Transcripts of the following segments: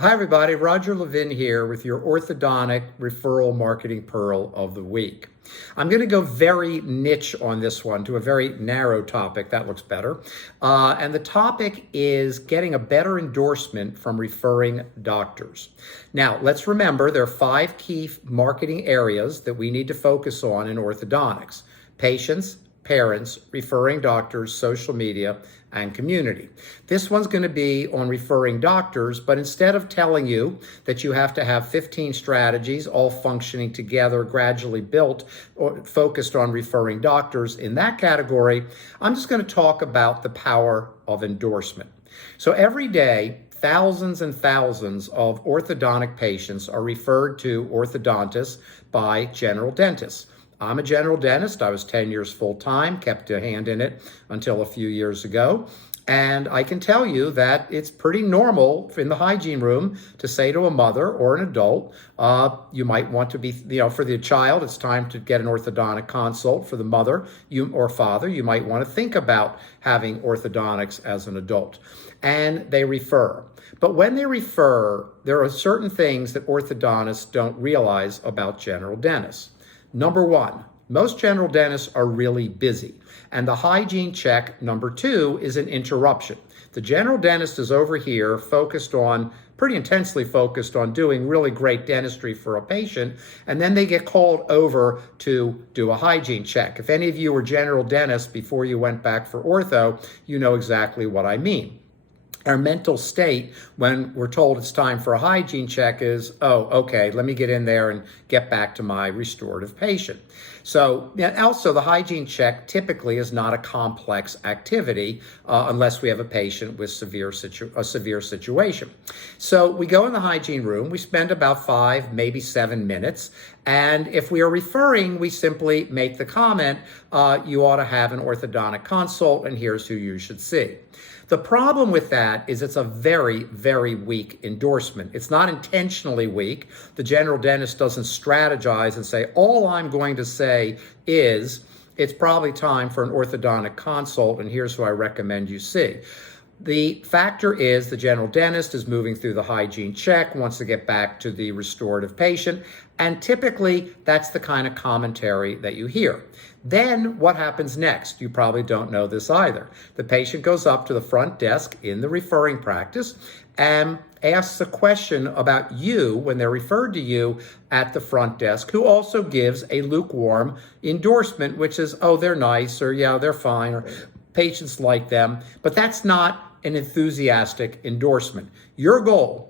Hi everybody, Roger Levin here with your orthodontic referral marketing pearl of the week. I'm going to go very niche on this one to a very narrow topic. That looks better. And the topic is getting a better endorsement from referring doctors. Now, let's remember there are 5 key marketing areas that we need to focus on in orthodontics: patients, parents, referring doctors, social media, and community. This one's going to be on referring doctors, but instead of telling you that you have to have 15 strategies all functioning together, gradually built or focused on referring doctors in that category, I'm just going to talk about the power of endorsement. So every day, thousands and thousands of orthodontic patients are referred to orthodontists by general dentists. I'm a general dentist. I was 10 years full-time, kept a hand in it until a few years ago. And I can tell you that it's pretty normal in the hygiene room to say to a mother or an adult, you might want to be, for the child, it's time to get an orthodontic consult. For the mother or father, you might want to think about having orthodontics as an adult. And they refer. But when they refer, there are certain things that orthodontists don't realize about general dentists. Number 1, most general dentists are really busy. And the hygiene check, number 2, is an interruption. The general dentist is over here pretty intensely focused on doing really great dentistry for a patient, and then they get called over to do a hygiene check. If any of you were general dentists before you went back for ortho, you know exactly what I mean. Our mental state when we're told it's time for a hygiene check is, oh, okay, let me get in there and get back to my restorative patient. So also the hygiene check typically is not a complex activity unless we have a patient with a severe situation. So we go in the hygiene room, we spend about 5, maybe 7 minutes. And if we are referring, we simply make the comment, you ought to have an orthodontic consult and here's who you should see. The problem with that is it's a very, very weak endorsement. It's not intentionally weak. The general dentist doesn't strategize and say, all I'm going to say is, it's probably time for an orthodontic consult and here's who I recommend you see. The factor is the general dentist is moving through the hygiene check, wants to get back to the restorative patient, and typically that's the kind of commentary that you hear. Then what happens next? You probably don't know this either. The patient goes up to the front desk in the referring practice and asks a question about you when they're referred to you at the front desk, who also gives a lukewarm endorsement, which is, oh, they're nice, or yeah, they're fine, or patients like them. But that's not an enthusiastic endorsement. Your goal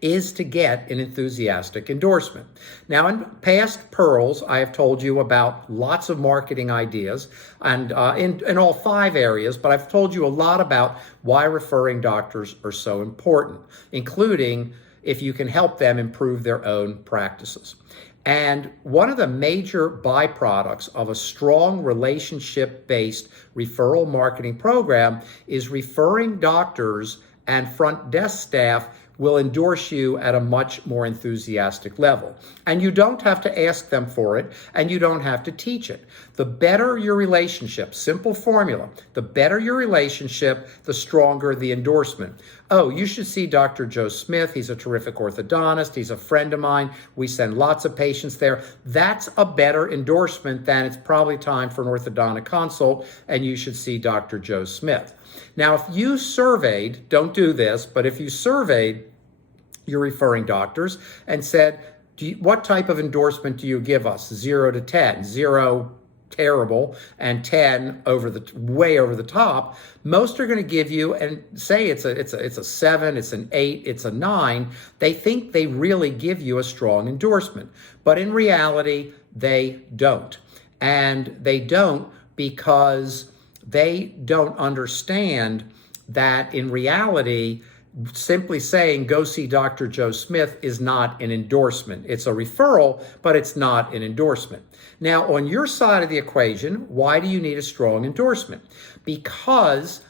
is to get an enthusiastic endorsement. Now, in past pearls, I have told you about lots of marketing ideas and in all 5 areas, but I've told you a lot about why referring doctors are so important, including if you can help them improve their own practices. And one of the major byproducts of a strong relationship-based referral marketing program is referring doctors and front desk staff will endorse you at a much more enthusiastic level. And you don't have to ask them for it, and you don't have to teach it. The better your relationship, simple formula, the better your relationship, the stronger the endorsement. Oh, you should see Dr. Joe Smith. He's a terrific orthodontist. He's a friend of mine. We send lots of patients there. That's a better endorsement than it's probably time for an orthodontic consult, and you should see Dr. Joe Smith. Now, if you surveyed, don't do this, but if you surveyed your referring doctors and said, what type of endorsement do you give us? 0 to 10, 0 terrible, and 10 way over the top, most are going to give you and say it's a 7, it's an 8, it's a 9. They think they really give you a strong endorsement, but in reality, they don't. And they don't because they don't understand that in reality, simply saying, go see Dr. Joe Smith is not an endorsement. It's a referral, but it's not an endorsement. Now, on your side of the equation, why do you need a strong endorsement? Because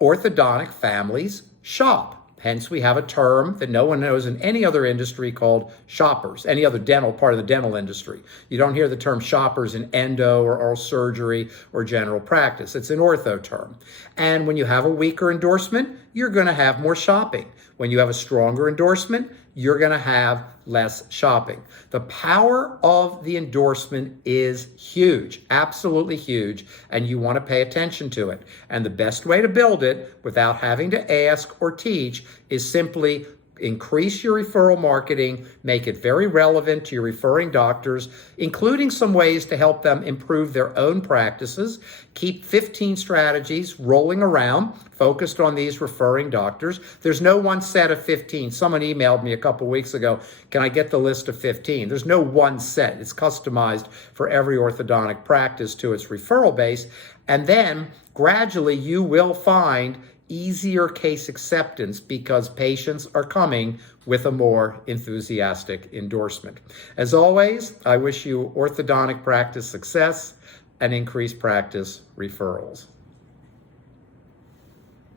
orthodontic families shop. Hence, we have a term that no one knows in any other industry called shoppers, any other dental part of the dental industry. You don't hear the term shoppers in endo or oral surgery or general practice. It's an ortho term. And when you have a weaker endorsement, you're going to have more shopping. When you have a stronger endorsement, you're going to have less shopping. The power of the endorsement is huge, absolutely huge, and you want to pay attention to it. And the best way to build it without having to ask or teach is simply increase your referral marketing, make it very relevant to your referring doctors, including some ways to help them improve their own practices. Keep 15 strategies rolling around, focused on these referring doctors. There's no one set of 15. Someone emailed me a couple weeks ago, can I get the list of 15? There's no one set. It's customized for every orthodontic practice to its referral base. And then gradually you will find easier case acceptance because patients are coming with a more enthusiastic endorsement. As always, I wish you orthodontic practice success and increased practice referrals.